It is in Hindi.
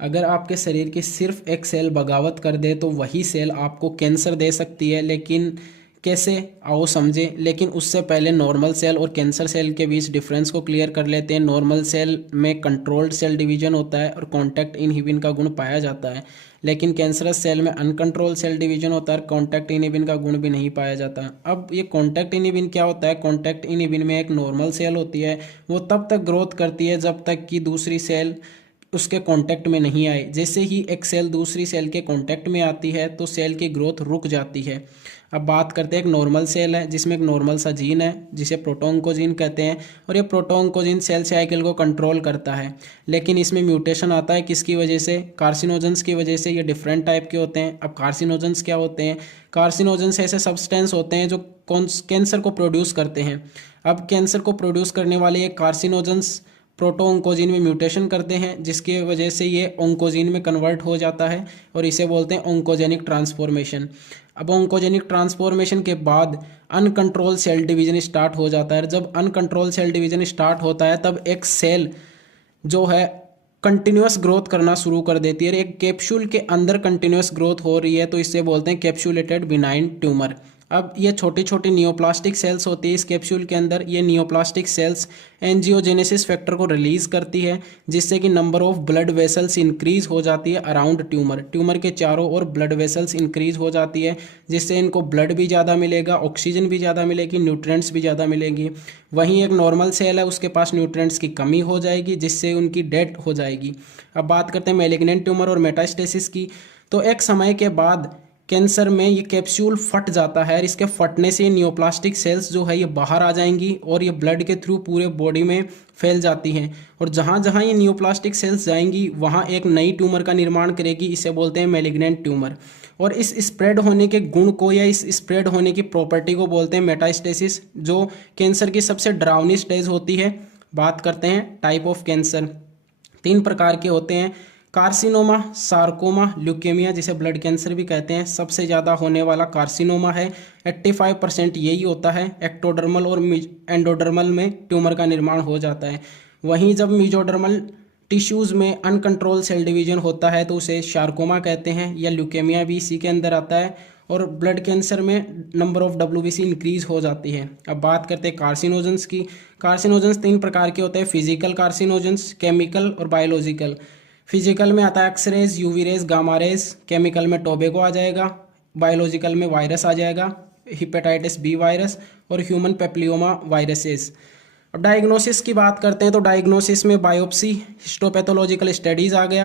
अगर आपके शरीर की सिर्फ एक सेल बगावत कर दे तो वही सेल आपको कैंसर दे सकती है। लेकिन कैसे, आओ समझे। लेकिन उससे पहले नॉर्मल सेल और कैंसर सेल के बीच डिफरेंस को क्लियर कर लेते हैं। नॉर्मल सेल में कंट्रोल्ड सेल डिवीजन होता है और कॉन्टैक्ट इनहिबिन का गुण पाया जाता है, लेकिन कैंसरस सेल में अनकंट्रोल सेल डिवीजन होता है और कॉन्टैक्ट इनहिबिन का गुण भी नहीं पाया जाता। अब ये कॉन्टैक्ट इनहिबिन क्या होता है? कॉन्टैक्ट इनहिबिन में एक नॉर्मल सेल होती है, वो तब तक ग्रोथ करती है जब तक कि दूसरी सेल उसके कांटेक्ट में नहीं आए। जैसे ही एक सेल दूसरी सेल के कांटेक्ट में आती है तो सेल की ग्रोथ रुक जाती है। अब बात करते हैं, एक नॉर्मल सेल है जिसमें एक नॉर्मल सा जीन है जिसे प्रोटोन्कोजीन कहते हैं, और ये प्रोटोन्कोजीन सेल साइकिल को कंट्रोल करता है। लेकिन इसमें म्यूटेशन आता है किसकी वजह से? कार्सिनोजेंस की वजह से। ये डिफरेंट टाइप के होते हैं। अब कार्सिनोजेंस क्या होते हैं? कार्सिनोजेंस ऐसे सब्सटेंस होते हैं जो कैंसर को प्रोड्यूस करते हैं। अब कैंसर को प्रोड्यूस करने वाले ये कार्सिनोजेंस प्रोटो ऑन्कोजीन में म्यूटेशन करते हैं, जिसकी वजह से ये ऑन्कोजीन में कन्वर्ट हो जाता है और इसे बोलते हैं ऑन्कोजेनिक ट्रांसफॉर्मेशन। अब ऑन्कोजेनिक ट्रांसफॉर्मेशन के बाद अनकंट्रोल सेल डिवीजन स्टार्ट हो जाता है। जब अनकंट्रोल सेल डिवीजन स्टार्ट होता है तब एक सेल जो है कंटिन्यूस ग्रोथ करना शुरू कर देती है। एक कैप्सूल के अंदर कंटिन्यूस ग्रोथ हो रही है तो इसे बोलते हैं कैप्सूलेटेड बिनाइन ट्यूमर। अब ये छोटी छोटी नियोप्लास्टिक सेल्स होती है इस कैप्सूल के अंदर। ये नियोप्लास्टिक सेल्स एंजियोजेनेसिस फैक्टर को रिलीज करती है, जिससे कि number of blood vessels increase हो जाती है अराउंड ट्यूमर। ट्यूमर के चारों ओर ब्लड वेसल्स इंक्रीज हो जाती है, जिससे इनको ब्लड भी ज़्यादा मिलेगा, ऑक्सीजन भी ज़्यादा मिलेगी, न्यूट्रिएंट्स भी ज़्यादा मिलेगी। वहीं एक नॉर्मल सेल है, उसके पास न्यूट्रिएंट्स की कमी हो जाएगी जिससे उनकी डेथ हो जाएगी। अब बात करते हैं मैलिग्नेंट ट्यूमर और मेटास्टेसिस की। तो एक समय के बाद कैंसर में ये कैप्सूल फट जाता है और इसके फटने से नियोप्लास्टिक सेल्स जो है ये बाहर आ जाएंगी और ये ब्लड के थ्रू पूरे बॉडी में फैल जाती हैं। और जहाँ जहाँ ये नियोप्लास्टिक सेल्स जाएंगी वहाँ एक नई ट्यूमर का निर्माण करेगी। इसे बोलते हैं मैलिग्नेंट ट्यूमर। और इस स्प्रेड होने के गुण को या इस स्प्रेड होने की प्रॉपर्टी को बोलते हैं मेटास्टेसिस, जो कैंसर की सबसे डरावनी स्टेज होती है। बात करते हैं टाइप ऑफ कैंसर। 3 प्रकार के होते हैं: कार्सिनोमा, सार्कोमा, ल्यूकेमिया जिसे ब्लड कैंसर भी कहते हैं। सबसे ज़्यादा होने वाला कार्सिनोमा है, 85% यही होता है। एक्टोडर्मल और एंडोडर्मल में ट्यूमर का निर्माण हो जाता है। वहीं जब मीजोडर्मल टिश्यूज़ में अनकंट्रोल सेल डिवीजन होता है तो उसे सार्कोमा कहते हैं, या ल्यूकेमिया भी इसी के अंदर आता है। और ब्लड कैंसर में नंबर ऑफ WBC इंक्रीज हो जाती है। अब बात करते हैं कार्सिनोजेंस की। कार्सिनोजेंस 3 प्रकार के होते हैं: फिजिकल कार्सिनोजेंस, केमिकल और बायोलॉजिकल। फिजिकल में आता है x-rays, UV rays, gamma rays. Chemical में टोबैको आ जाएगा। बायोलॉजिकल में वायरस आ जाएगा, हेपेटाइटिस बी वायरस और ह्यूमन पेप्लियोमा वायरसेस। अब डायग्नोसिस की बात करते हैं तो डायग्नोसिस में बायोप्सी, हिस्टोपैथोलॉजिकल स्टडीज़ आ गया।